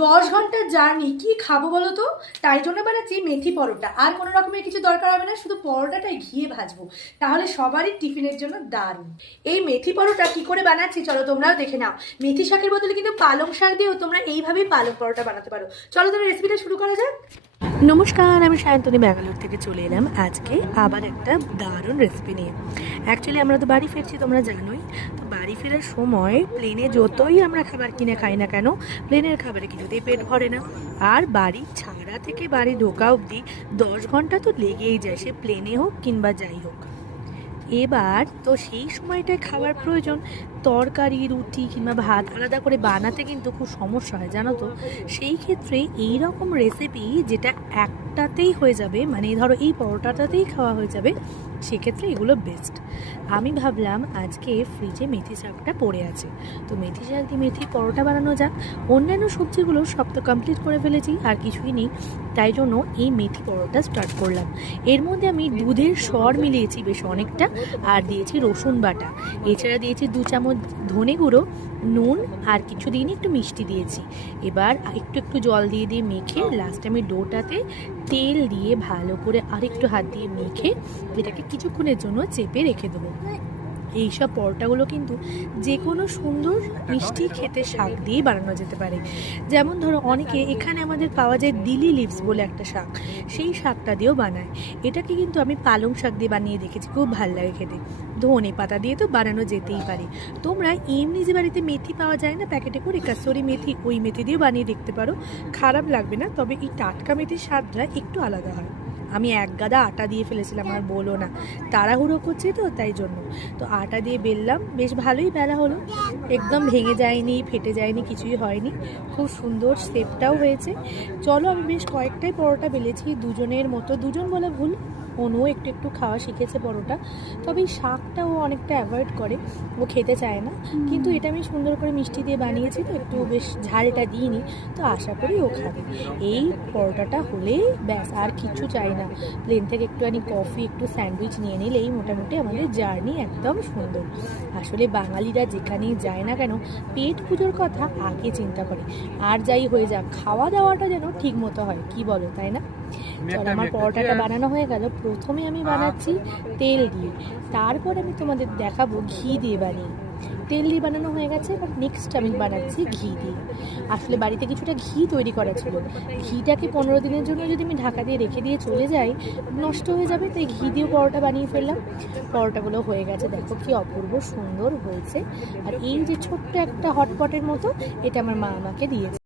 10 ঘন্টার জার্নি, কি খাবো বলো তো? তাই জন্য বানাচ্ছি মেথি পরোটা। আর কোনো রকমের কিছু দরকার হবে না, শুধু পরোটাটাই ঘিয়ে ভাজবো, তাহলে সবারই টিফিনের জন্য দারুণ। এই মেথি পরোটা কি করে বানাচ্ছি চলো তোমরাও দেখে নাও। মেথি শাকের বদলে কিন্তু পালং শাক দিয়েও তোমরা এইভাবেই পালং পরোটা বানাতে পারো। চলো তাহলে রেসিপিটা শুরু করা যাক। নমস্কার, আমি সায়ন্তনী ব্যাঙ্গালোর থেকে চলে এলাম আজকে আবার একটা দারুণ রেসিপি নিয়ে। অ্যাকচুয়ালি আমরা তো বাড়ি ফিরছি, তোমরা জানোই। তো বাড়ি ফেরার সময় প্লেনে যতই আমরা খাবার কিনে খাই না কেন, প্লেনের খাবারে কিছুতেই পেট ভরে না। আর বাড়ি ছাড়া থেকে বাড়ি ঢোকা অবধি 10 ঘন্টা তো লেগেই যায়, সে প্লেনে হোক কিংবা যাই হোক। এবার তো সেই সময়টায় খাওয়ার প্রয়োজন, তরকারি রুটি কিংবা ভাত আলাদা করে বানাতে কিন্তু খুব সমস্যা হয় জানো তো। সেই ক্ষেত্রে এই রকম রেসিপি যেটা একটাতেই হয়ে যাবে, মানে ধরো এই পরোটাটাতেই খাওয়া হয়ে যাবে, সেক্ষেত্রে এগুলো বেস্ট। আমি ভাবলাম আজকে ফ্রিজে মেথি শাকটা পড়ে আছে, তো মেথি শাক দিয়ে মেথি পরোটা বানানো যাক। অন্যান্য সবজিগুলো সব তো কমপ্লিট করে ফেলেছি, আর কিছুই নেই, তাই জন্য এই মেথি পরোটা স্টার্ট করলাম। এর মধ্যে আমি দুধের সর মিলিয়েছি বেশ অনেকটা, আর দিয়েছি রসুন বাটা, এছাড়া দিয়েছি 2 চামচ ধনে গুঁড়ো, নুন, আর কিছু দিনই একটু মিষ্টি দিয়েছি। এবার একটু একটু জল দিয়ে দিয়ে মেখে লাস্টে আমি ডোটাতে তেল দিয়ে ভালো করে আরেকটু হাত দিয়ে মেখে এটাকে কিছুক্ষণের জন্য চেপে রেখে দেবো। এইসব পরোটাগুলো কিন্তু যে কোনো সুন্দর মিষ্টি খেতে শাক দিয়ে বানানো যেতে পারে। যেমন ধরো অনেকে এখানে আমাদের পাওয়া যায় দিলি লিভস বলে একটা শাক, সেই শাকটা দিয়েও বানায়। এটাকে কিন্তু আমি পালং শাক দিয়ে বানিয়ে দেখেছি, খুব ভালো লাগে খেতে। ধনে পাতা দিয়ে তো বানানো যেতেই পারে। তোমরা এমনি যে বাড়িতে মেথি পাওয়া যায় না প্যাকেটে করে, কাসুরি মেথি, ওই মেথি দিয়েও বানিয়ে দেখতে পারো, খারাপ লাগবে না। তবে এই টাটকা মেথির স্বাদটা একটু আলাদা হয়। আমি এক গাদা আটা দিয়ে ফেলেছিলাম, আর বলো না, তাড়াহুড়ো করছে তো তাই জন্য। তো আটা দিয়ে বেললাম, বেশ ভালোই বেলা হলো, একদম ভেঙে যায়নি, ফেটে যায়নি, কিছুই হয়নি, খুব সুন্দর শেপটাও হয়েছে। চলো, আমি বেশ কয়েকটাই পরোটা বেলেছি, দুজনের মতো, দুজন বলা ভুল, অনুও একটু একটু খাওয়া শিখেছে পরোটা। তবে এই শাকটা ও অনেকটা অ্যাভয়েড করে, ও খেতে চায় না। কিন্তু এটা আমি সুন্দর করে মিষ্টি দিয়ে বানিয়েছি, তো একটু বেশ ঝালটা দিইনি, তো আশা করি ও খাবে। এই পরোটাটা হলেই ব্যাস, আর কিছু চাই না। প্লেন থেকে একটুখানি কফি, একটু স্যান্ডউইচ নিয়ে নিলেই মোটামুটি আমাদের জার্নি একদম সুন্দর। আসলে বাঙালিরা যেখানেই যায় না কেন, পেট পুজোর কথা আগে চিন্তা করে, আর যাই হয়ে যাক খাওয়া দাওয়াটা যেন ঠিক মতো হয়, কি বলো, তাই না? চলো, আমার পরোটাটা বানানো হয়ে গেল। প্রথমে আমি বানাচ্ছি তেল দিয়ে, তারপর আমি তোমাদের দেখাবো ঘি দিয়ে বানিয়ে। তেল দিয়ে বানানো হয়ে গেছে, এবার নেক্সট আমি বানাচ্ছি ঘি দিয়ে। আসলে বাড়িতে কিছুটা ঘি তৈরি করা ছিল, ঘিটাকে 15 দিনের জন্য যদি আমি ঢাকা দিয়ে রেখে দিয়ে চলে যাই নষ্ট হয়ে যাবে, তাই ঘি দিয়ে পরোটা বানিয়ে ফেললাম। পরোটাগুলো হয়ে গেছে, দেখো কি অপূর্ব সুন্দর হয়েছে। আর এই যে ছোট্ট একটা হটপটের মতো, এটা আমার মা আমাকে দিয়েছে।